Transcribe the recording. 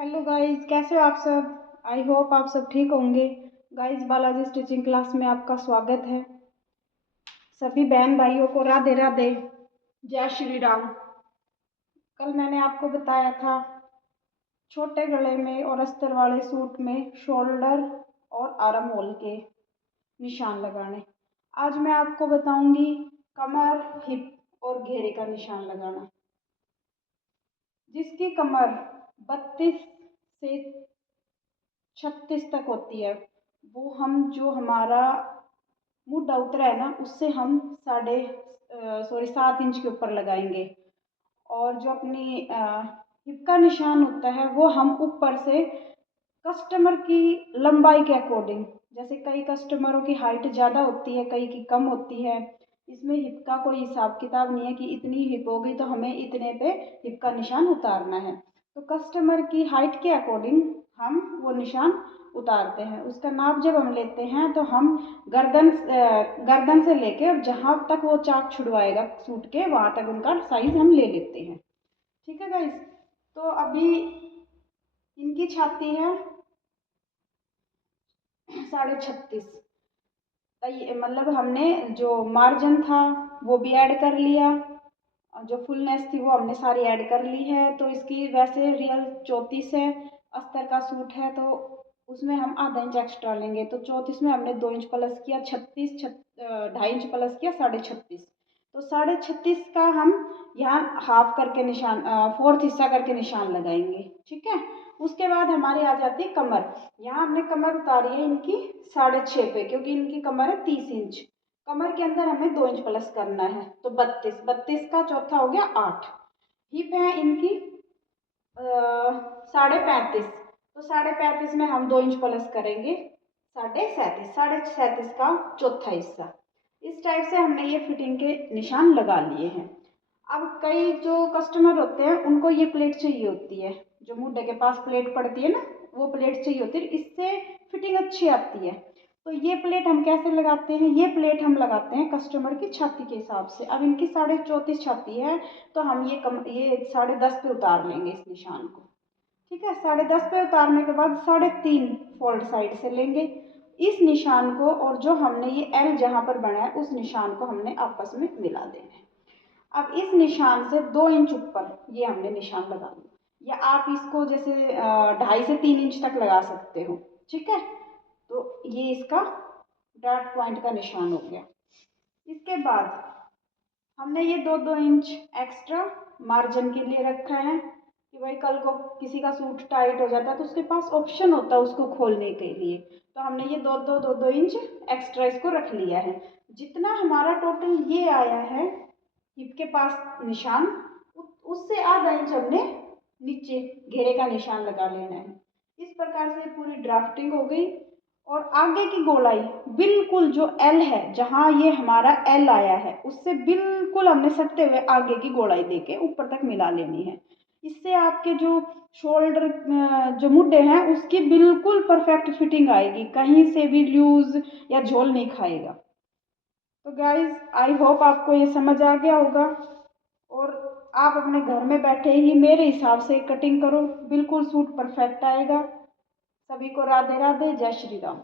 Hello guys, कैसे हो आप सब। आई होप आप सब ठीक होंगे। गाइस, बालाजी स्टिचिंग क्लास में आपका स्वागत है। सभी बहन भाइयों को राधे राधे, जय श्री राम। कल मैंने आपको बताया था छोटे गले में और अस्तर वाले सूट में शोल्डर और आर्म होल के निशान लगाने। आज मैं आपको बताऊंगी कमर, हिप और घेरे का निशान लगाना। जिसकी कमर 32 से 36 तक होती है, वो हम जो हमारा मुंह उतरा है ना, उससे हम 7 इंच के ऊपर लगाएंगे। और जो अपनी हिप का निशान होता है वो हम ऊपर से कस्टमर की लंबाई के अकॉर्डिंग, जैसे कई कस्टमरों की हाइट ज़्यादा होती है, कई की कम होती है। इसमें हिप का कोई हिसाब किताब नहीं है कि इतनी हिप होगी तो हमें इतने पे हिप का निशान उतारना है। तो कस्टमर की हाइट के अकॉर्डिंग हम वो निशान उतारते हैं। उसका नाप जब हम लेते हैं तो हम गर्दन से लेके और जहाँ तक वो चाक छुड़वाएगा सूट के, वहाँ तक उनका साइज हम ले लेते हैं। ठीक है गाइस। तो अभी इनकी छाती है 36.5। मतलब हमने जो मार्जिन था वो भी ऐड कर लिया, और जो फुलनेस थी वो हमने सारी ऐड कर ली है। तो इसकी वैसे रियल 34 है, अस्तर का सूट है तो उसमें हम आधा इंच एक्स्ट्रा लेंगे। तो 34 में हमने 2 इंच प्लस किया, 2.5 इंच प्लस किया, 36.5। तो 36.5 का हम यहाँ हाफ करके निशान, फोर्थ हिस्सा करके निशान लगाएंगे। ठीक है। उसके बाद हमारी आ जाती है कमर। यहाँ हमने कमर उतारी है इनकी 6.5 पे, क्योंकि इनकी कमर है 30 इंच। कमर के अंदर हमें 2 इंच प्लस करना है, तो 32 का चौथा हो गया 8। हिप है इनकी 35.5। तो 35.5 में हम 2 इंच प्लस करेंगे, 37.5 का चौथा हिस्सा। इस टाइप से हमने ये फिटिंग के निशान लगा लिए हैं। अब कई जो कस्टमर होते हैं उनको ये प्लेट चाहिए होती है, जो मुड्ढे के पास प्लेट पड़ती है ना, वो प्लेट चाहिए होती है, इससे फिटिंग अच्छी आती है। तो ये प्लेट हम कैसे लगाते हैं, ये प्लेट हम लगाते हैं कस्टमर की छाती के हिसाब से। अब इनकी 34.5 छाती है, तो हम ये 10.5 पे उतार लेंगे इस निशान को। ठीक है। 10.5 पे उतारने के बाद 3.5 फोल्ड साइड से लेंगे इस निशान को, और जो हमने ये एल जहाँ पर बना है उस निशान को हमने आपस में मिला देना है। अब इस निशान से 2 इंच ऊपर ये हमने निशान लगा दिया, या आप इसको जैसे 2.5 से 3 इंच तक लगा सकते हो। ठीक है। तो ये इसका डॉट पॉइंट का निशान हो गया। इसके बाद हमने ये 2-2 इंच एक्स्ट्रा मार्जिन के लिए रखा है कि भाई कल को किसी का सूट टाइट हो जाता है तो उसके पास ऑप्शन होता है उसको खोलने के लिए। तो हमने ये 2-2 इंच एक्स्ट्रा इसको रख लिया है। जितना हमारा टोटल ये आया है हिप के पास निशान, उससे आधा इंच हमने नीचे घेरे का निशान लगा लेना है। इस प्रकार से पूरी ड्राफ्टिंग हो गई। और आगे की गोलाई बिल्कुल जो एल है, जहाँ ये हमारा एल आया है उससे बिल्कुल हमने सटते हुए आगे की गोलाई देके ऊपर तक मिला लेनी है। इससे आपके जो शोल्डर, जो मुड्ढे हैं उसकी बिल्कुल परफेक्ट फिटिंग आएगी, कहीं से भी लूज या झोल नहीं खाएगा। तो गाइज, आई होप आपको ये समझ आ गया होगा, और आप अपने घर में बैठे ही मेरे हिसाब से कटिंग करो, बिल्कुल सूट परफेक्ट आएगा। सभी को राधे राधे, जय श्री राम।